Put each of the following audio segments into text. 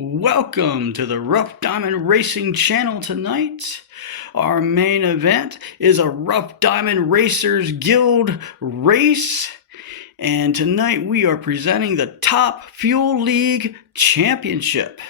Welcome to the Rough Diamond Racing channel tonight. Our main event is a Rough Diamond Racers Guild race. And tonight we are presenting the Top Fuel League Championship.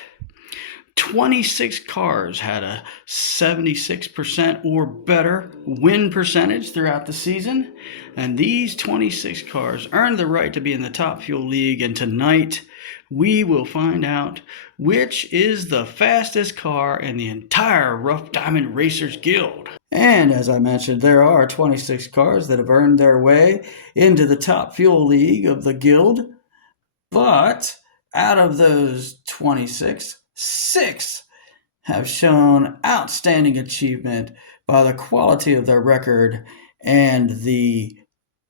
26 cars had a 76% or better win percentage throughout the season. And these 26 cars earned the right to be in the Top Fuel League. And tonight we will find out which is the fastest car in the entire Rough Diamond Racers Guild. And as I mentioned, there are 26 cars that have earned their way into the Top Fuel League of the Guild. But out of those 26, 6 have shown outstanding achievement by the quality of their record and the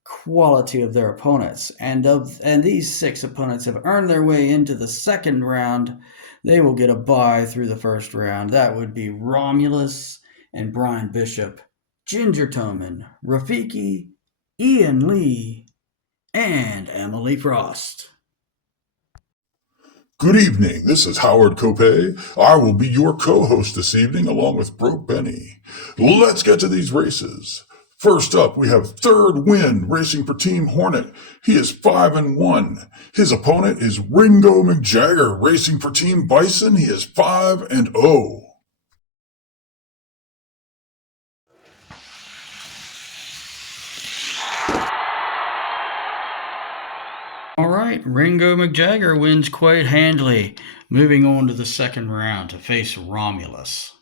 quality of their opponents. And these 6 opponents have earned their way into the second round. They will get a bye through the first round. That would be Romulus and Brian Bishop, Ginger Toman, Rafiki, Ian Lee, and Emily Frost. Good evening, this is Howard Copay. I will be your co-host this evening along with Broke Benny. Let's get to these races. First up, we have Third Wind racing for Team Hornet. He is 5-1. His opponent is Ringo McJagger racing for Team Bison. He is 5-0. All right, Ringo McJagger wins quite handily, moving on to the second round to face Romulus.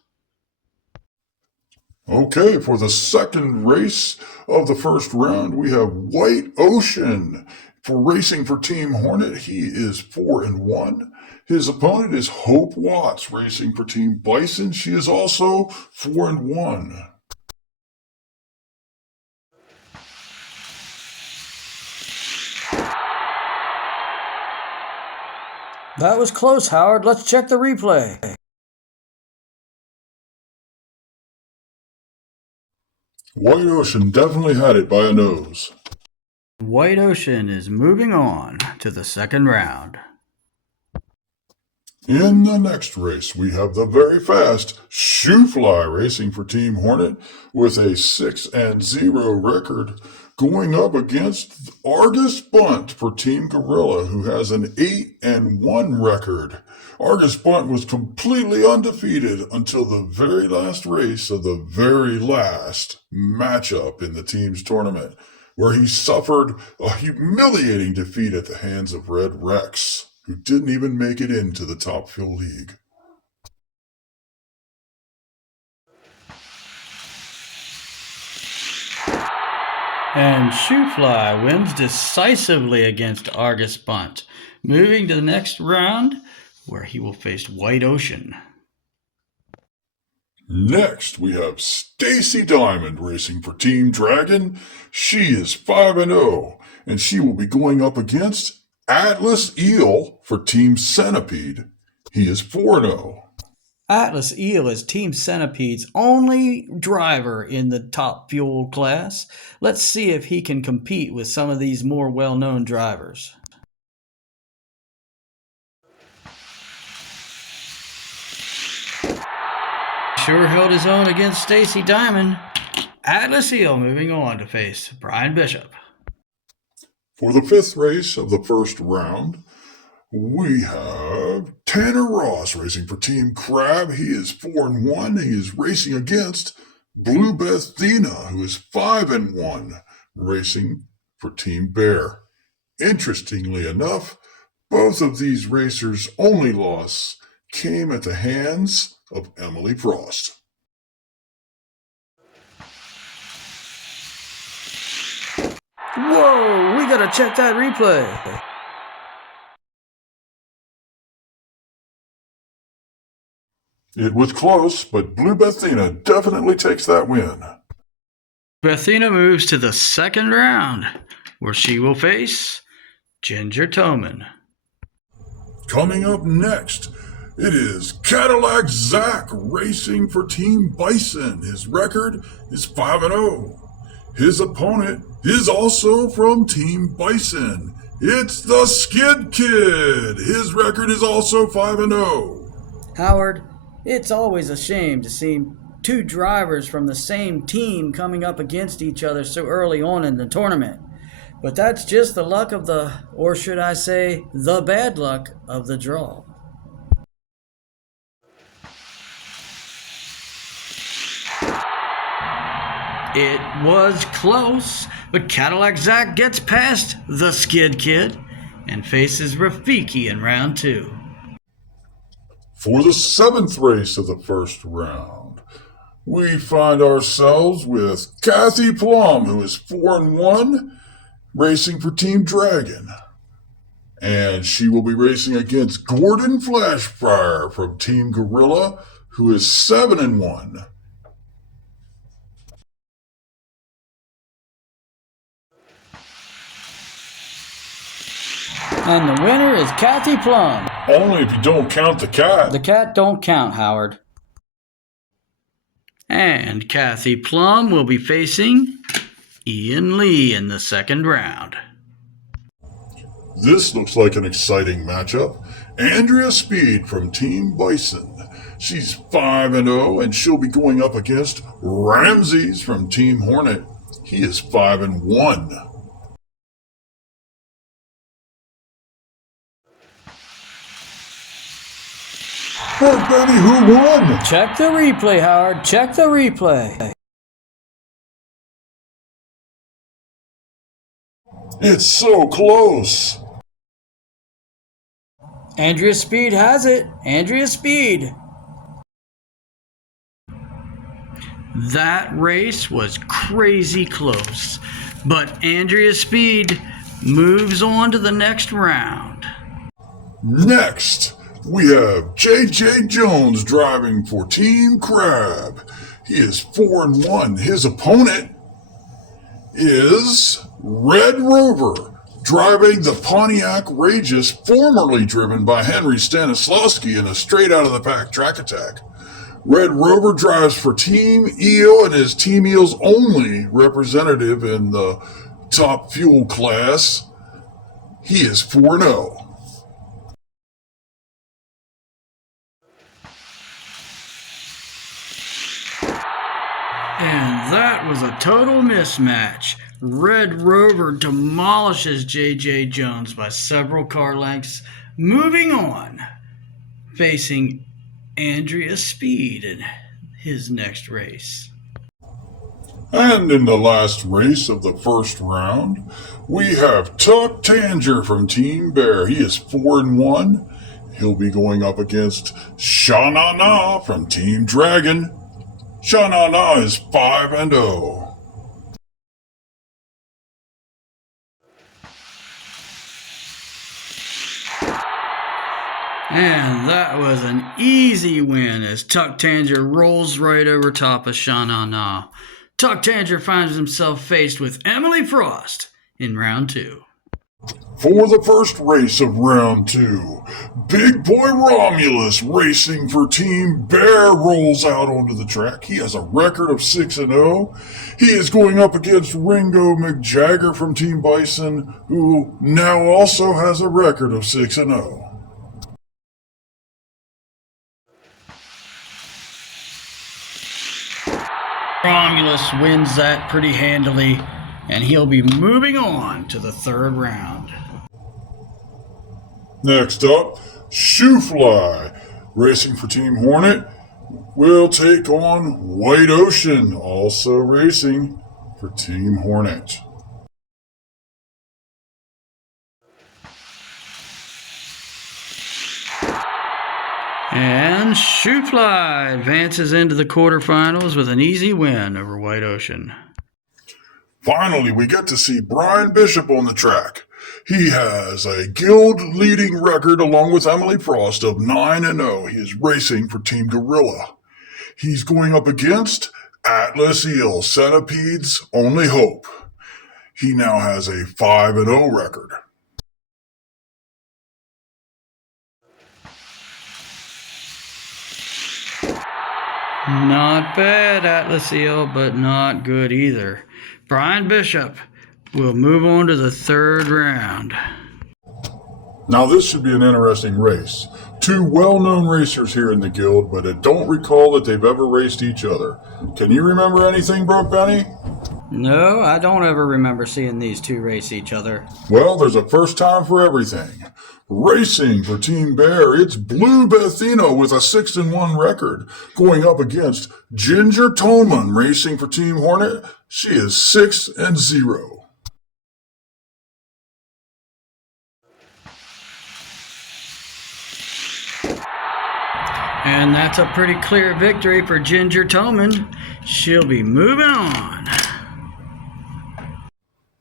Okay, for the second race of the first round, we have White Ocean for racing for Team Hornet. He is 4-1. His opponent is Hope Watts racing for Team Bison. She is also 4-1. That was close, Howard. Let's check the replay. White Ocean definitely had it by a nose. White Ocean is moving on to the second round. In the next race, we have the very fast Shoefly racing for Team Hornet with a 6-0 record, going up against Argus Bunt for Team Gorilla, who has an 8-1 record. Argus Bunt was completely undefeated until the very last race of the very last matchup in the team's tournament, where he suffered a humiliating defeat at the hands of Red Rex, who didn't even make it into the Top Fuel League. And Shoefly wins decisively against Argus Bunt, moving to the next round where he will face White Ocean. Next, we have Stacy Diamond racing for Team Dragon. She is 5-0, and she will be going up against Atlas Eel for Team Centipede. He is 4-0. Atlas Eel is Team Centipede's only driver in the Top Fuel class. Let's see if he can compete with some of these more well-known drivers. Sure held his own against Stacy Diamond. Atlas Eel moving on to face Brian Bishop. For the fifth race of the first round, we have Tanner Ross racing for Team Crab. He is 4-1. He is racing against Blue Bethina, who is 5-1, racing for Team Bear. Interestingly enough, both of these racers' only loss came at the hands of Emily Frost. Whoa, we gotta check that replay. It was close, but Blue Bethina definitely takes that win. Bethina moves to the second round, where she will face Ginger Toman. Coming up next, it is Cadillac Zach racing for Team Bison. His record is 5-0. His opponent is also from Team Bison. It's the Skid Kid. His record is also 5-0. Howard, it's always a shame to see two drivers from the same team coming up against each other so early on in the tournament. But that's just the luck of the, or should I say, the bad luck of the draw. It was close, but Cadillac Zach gets past the Skid Kid and faces Rafiki in round 2. For the 7th race of the first round, we find ourselves with Kathy Plum, who is 4-1, racing for Team Dragon. And she will be racing against Gordon Flashfire from Team Gorilla, who is 7-1. And the winner is Kathy Plum. Only if you don't count the cat. The cat don't count, Howard. And Kathy Plum will be facing Ian Lee in the second round. This looks like an exciting matchup. Andrea Speed from Team Bison. She's 5-0, and she'll be going up against Ramses from Team Hornet. He is 5-1. Mark Benny, who won? Check the replay, Howard. Check the replay. It's so close. Andrea Speed has it. Andrea Speed. That race was crazy close, but Andrea Speed moves on to the next round. Next, we have J.J. Jones driving for Team Crab. He is 4-1. His opponent is Red Rover, driving the Pontiac Regis, formerly driven by Henry Stanislawski in a straight-out-of-the-pack track attack. Red Rover drives for Team Eel and is Team Eel's only representative in the top fuel class. He is 4-0. And that was a total mismatch. Red Rover demolishes J.J. Jones by several car lengths. Moving on, facing Andrea Speed in his next race. And in the last race of the first round, we have Tuck Tanger from Team Bear. He is 4-1. He'll be going up against Sha-Na-Na from Team Dragon. Sha-Na-Na is 5-0. And that was an easy win as Tuck Tanger rolls right over top of Sha-Na-Na. Tuck Tanger finds himself faced with Emily Frost in round 2. For the first race of round 2, Big Boy Romulus racing for Team Bear rolls out onto the track. He has a record of 6-0. He is going up against Ringo McJagger from Team Bison, who now also has a record of 6-0. Romulus wins that pretty handily, and he'll be moving on to the third round. Next up, Shoefly, racing for Team Hornet, will take on White Ocean, also racing for Team Hornet. And Shoefly advances into the quarterfinals with an easy win over White Ocean. Finally, we get to see Brian Bishop on the track. He has a guild leading record along with Emily Frost of 9-0. He is racing for Team Gorilla. He's going up against Atlas Eel, Centipede's only hope. He now has a 5-0 record. Not bad, Atlas Eel, but not good either. Brian Bishop will move on to the third round. Now this should be an interesting race. Two well-known racers here in the guild, but I don't recall that they've ever raced each other. Can you remember anything, Broke Benny? No, I don't ever remember seeing these two race each other. Well, there's a first time for everything. Racing for Team Bear, it's Blue Bethino with a 6-1 record, going up against Ginger Tolman racing for Team Hornet. She is 6-0. And that's a pretty clear victory for Ginger Tolman. She'll be moving on.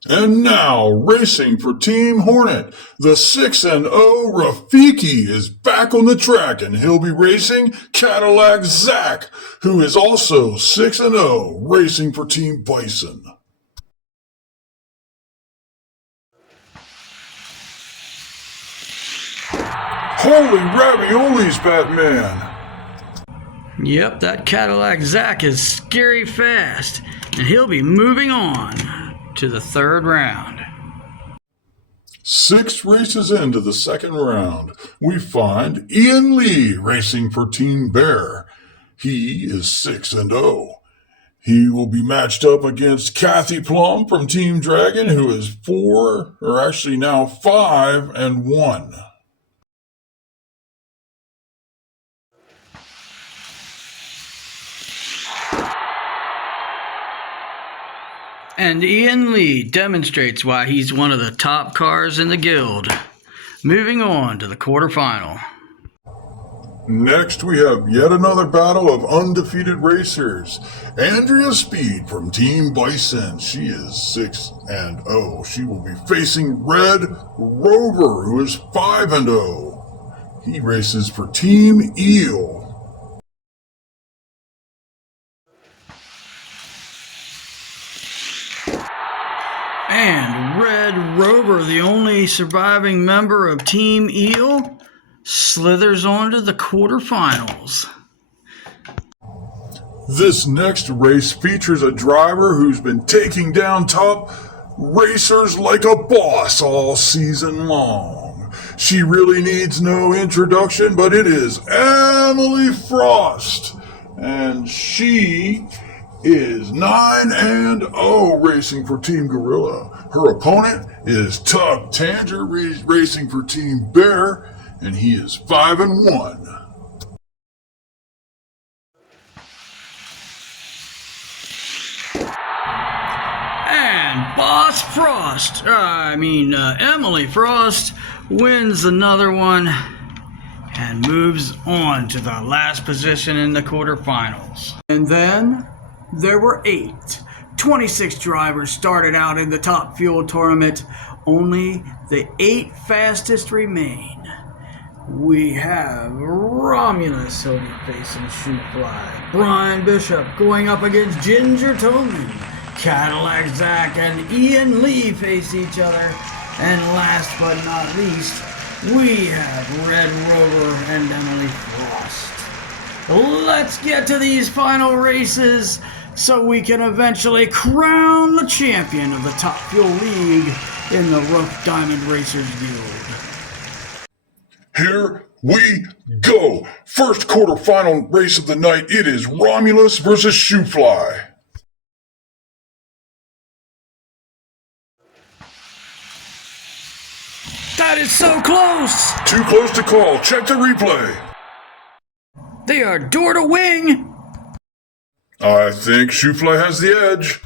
And now, racing for Team Hornet, the 6-0 Rafiki is back on the track, and he'll be racing Cadillac Zach, who is also 6-0, racing for Team Bison. Holy raviolis, Batman! Yep, that Cadillac Zach is scary fast, and he'll be moving on to the third round. 6 races into the second round, we find Ian Lee racing for Team Bear. He is 6-0. He will be matched up against Kathy Plum from Team Dragon, who is 5-1. And Ian Lee demonstrates why he's one of the top cars in the guild. Moving on to the quarterfinal. Next, we have yet another battle of undefeated racers. Andrea Speed from Team Bison. She is 6-0. She will be facing Red Rover, who is 5-0. He races for Team Eel. And Red Rover, the only surviving member of Team Eel, slithers on to the quarterfinals. This next race features a driver who's been taking down top racers like a boss all season long. She really needs no introduction, but it is Emily Frost. And she is 9-0 racing for Team Gorilla. Her opponent is Tug Tanger racing for Team Bear, and he is 5-1. And Emily Frost wins another one and moves on to the last position in the quarterfinals. And then there were 26 drivers started out in the Top Fuel tournament. Only the 8 fastest remain. We have Romulus, he'll be facing Shootfly. Brian Bishop going up against Ginger Tolman. Cadillac Zach and Ian Lee face each other. And last but not least, we have Red Rover and Emily Frost. Let's get to these final races so we can eventually crown the champion of the Top Fuel League in the Rough Diamond Racers Guild. Here we go. First quarterfinal race of the night. It is Romulus versus Shoofly. That is so close! Too close to call. Check the replay. They are door to wing. I think Shoofly has the edge.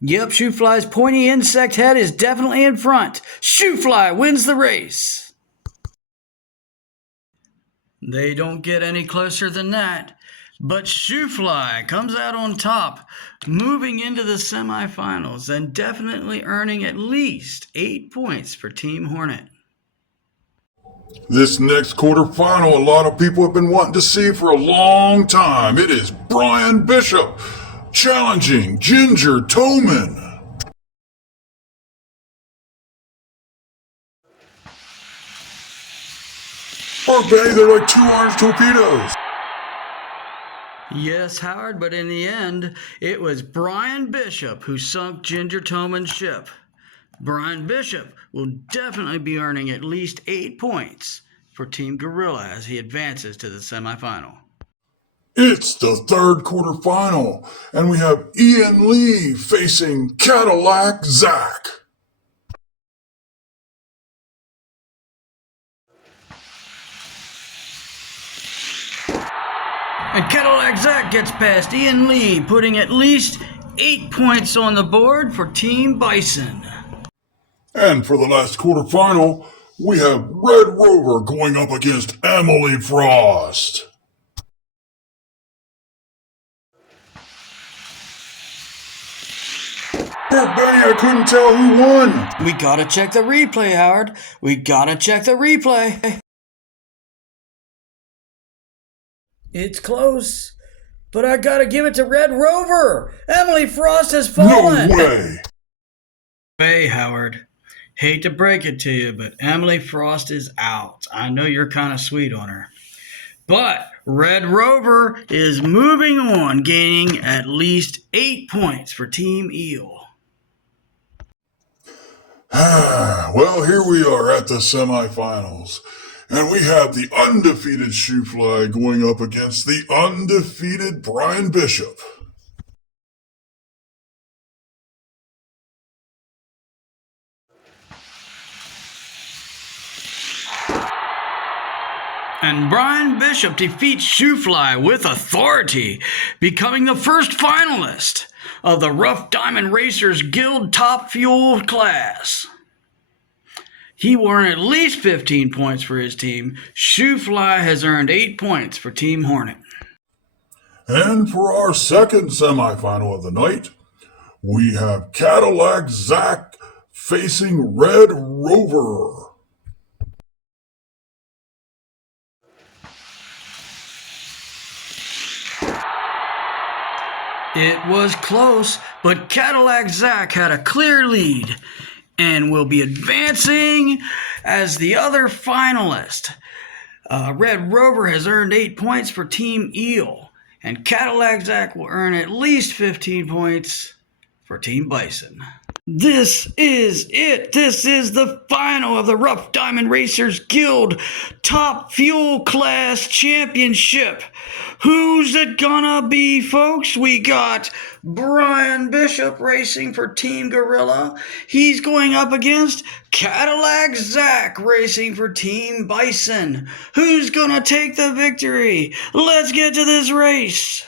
Yep, Shoofly's pointy insect head is definitely in front. Shoofly wins the race. They don't get any closer than that. But Shoofly comes out on top, moving into the semifinals and definitely earning at least 8 points for Team Hornet. This next quarterfinal, a lot of people have been wanting to see for a long time. It is Brian Bishop challenging Ginger Tolman. Or Benny, they're like 2 orange torpedoes. Yes, Howard, but in the end, it was Brian Bishop who sunk Ginger Tolman's ship. Brian Bishop will definitely be earning at least 8 points for Team Gorilla as he advances to the semifinal. It's the third quarterfinal, and we have Ian Lee facing Cadillac Zach. And Cadillac Zach gets past Ian Lee, putting at least 8 points on the board for Team Bison. And for the last quarterfinal, we have Red Rover going up against Emily Frost. Poor Benny, I couldn't tell who won. We gotta check the replay, Howard. We gotta check the replay. It's close, but I gotta give it to Red Rover. Emily Frost has fallen. No way. Hey, Howard. Hate to break it to you, but Emily Frost is out. I know you're kind of sweet on her. But Red Rover is moving on, gaining at least 8 points for Team Eel. Well, here we are at the semifinals. And we have the undefeated Shoefly going up against the undefeated Brian Bishop. And Brian Bishop defeats Shoefly with authority, becoming the first finalist of the Rough Diamond Racers Guild Top Fuel class. He will earn at least 15 points for his team. Shoefly has earned 8 points for Team Hornet. And for our second semifinal of the night, we have Cadillac Zach facing Red Rover. It was close, but Cadillac Zach had a clear lead and will be advancing as the other finalist. Red Rover has earned 8 points for Team Eel, and Cadillac Zach will earn at least 15 points for Team Bison. This is it. This is the final of the Rough Diamond Racers Guild Top Fuel Class Championship. Who's it gonna be, folks? We got Brian Bishop racing for Team Gorilla. He's going up against Cadillac Zach racing for Team Bison. Who's gonna take the victory? Let's get to this race.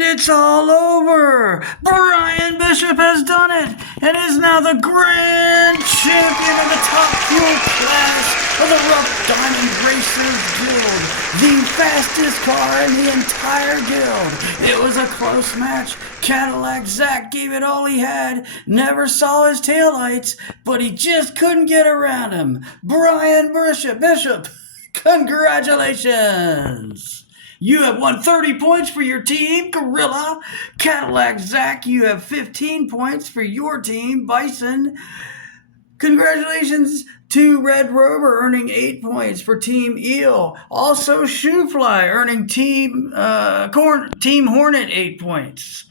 It's all over! Brian Bishop has done it and is now the grand champion of the top fuel class of the Rough Diamond Racers Guild. The fastest car in the entire guild. It was a close match. Cadillac Zach gave it all he had, never saw his taillights, but he just couldn't get around him. Brian Bishop, congratulations! You have won 30 points for your team, Gorilla. Cadillac Zach, you have 15 points for your team, Bison. Congratulations to Red Rover earning 8 points for Team Eel. Also, Shoefly earning Team Hornet 8 points.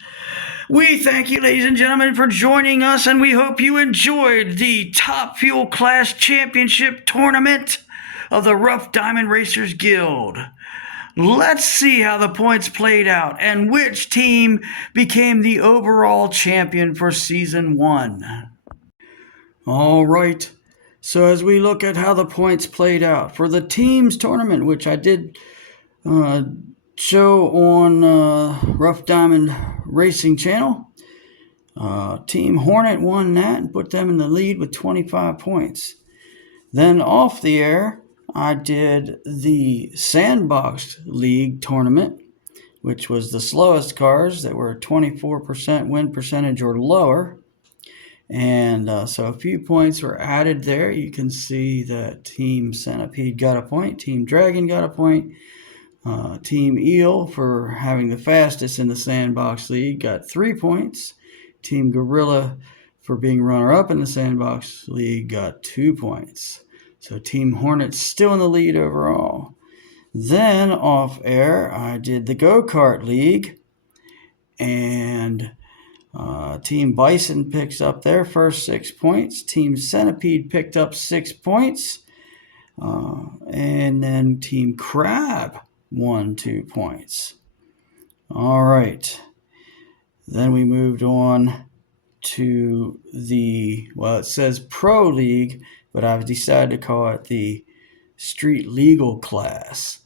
We thank you, ladies and gentlemen, for joining us, and we hope you enjoyed the Top Fuel Class Championship Tournament of the Rough Diamond Racers Guild. Let's see how the points played out and which team became the overall champion for Season 1. All right, so as we look at how the points played out for the teams tournament, which I did show on Rough Diamond Racing Channel, Team Hornet won that and put them in the lead with 25 points. Then off the air, I did the Sandbox League tournament, which was the slowest cars that were 24% win percentage or lower. And so a few points were added there. You can see that Team Centipede got a point, Team Dragon got a point, Team Eel, for having the fastest in the Sandbox League, got 3 points. Team Gorilla, for being runner-up in the Sandbox League, got 2 points. So Team Hornet's still in the lead overall. Then off air, I did the Go-Kart League, and Team Bison picks up their first 6 points. Team Centipede picked up 6 points. And then Team Crab won 2 points. All right. Then we moved on to it says Pro League, but I've decided to call it the Street Legal Class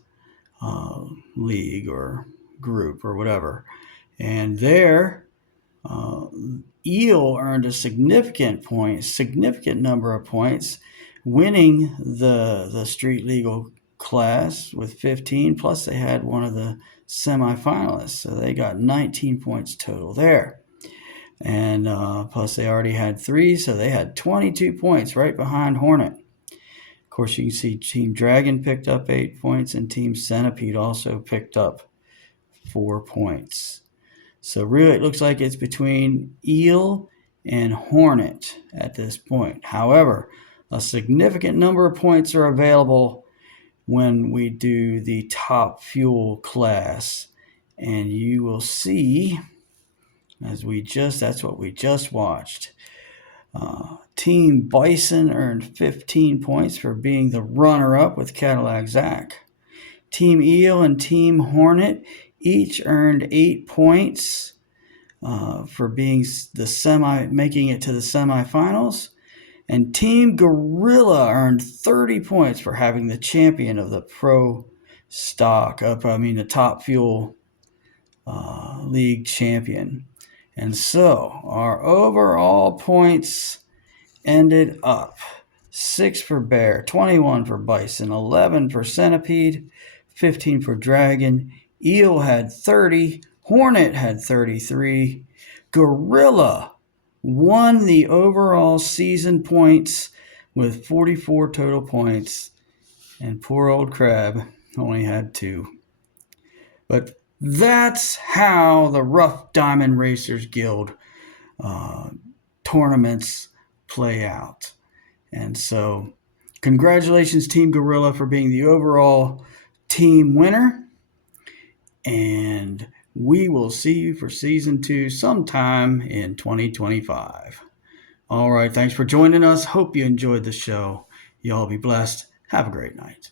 League or group or whatever. And there, Eel earned a significant number of points, winning the street legal class with 15, plus they had one of the semifinalists, so they got 19 points total there. And plus they already had 3, so they had 22 points right behind Hornet. Of course, you can see Team Dragon picked up 8 points, and Team Centipede also picked up 4 points. So really it looks like it's between Eel and Hornet at this point. However, a significant number of points are available when we do the top fuel class. And you will see, that's what we just watched. Team Bison earned 15 points for being the runner-up with Cadillac Zack. Team Eel and Team Hornet each earned 8 points for being making it to the semifinals. And Team Gorilla earned 30 points for having the champion of the the Top Fuel League champion. And so our overall points ended up 6 for Bear, 21 for Bison, 11 for Centipede, 15 for Dragon. Eel had 30, Hornet had 33. Gorilla won the overall season points with 44 total points, and poor old Crab only had 2. But that's how the Rough Diamond Racers Guild tournaments play out. And so congratulations, Team Gorilla, for being the overall team winner. And we will see you for Season 2 sometime in 2025. All right, thanks for joining us. Hope you enjoyed the show. You all be blessed. Have a great night.